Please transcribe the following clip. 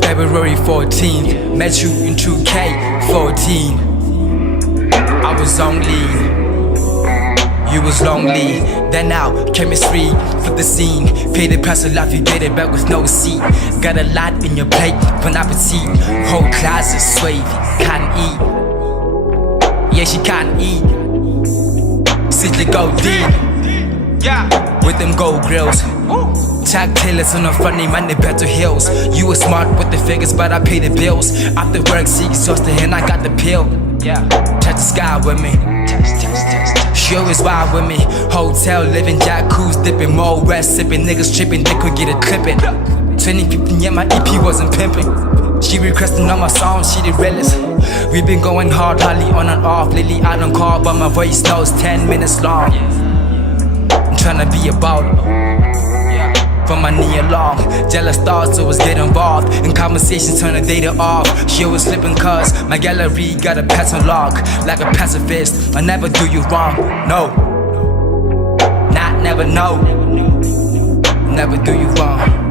February 14th, met you in 2K14. I was only, you was lonely. Then out, chemistry, flip the scene. Pay the price of life, you get it back with no seat. Got a lot in your plate, bon appetit. Whole class is swavy, can't eat. Yeah, she can't eat. Since you go deep, yeah, with them gold grills. Jack Taylor's on the front, name and the better hills. You were smart with the figures, but I pay the bills. After work, see exhausted, and I got the pill. Yeah, touch the sky with me. She always ride with me. Hotel living, jacuzzi dipping, more rest sipping. Niggas tripping, they could get a clipping. 2015, yeah, my EP wasn't pimping. She requesting all my songs, she the realest. We been going hard, hardly on and off. Lately I don't call, but my voice knows 10 minutes long. I'm tryna be a baller. From my knee along, jealous thoughts always get involved in conversations, turn the data off. She always slipping cause my gallery got a pattern log. Like a pacifist, I never do you wrong. No, not never, no. Never do you wrong.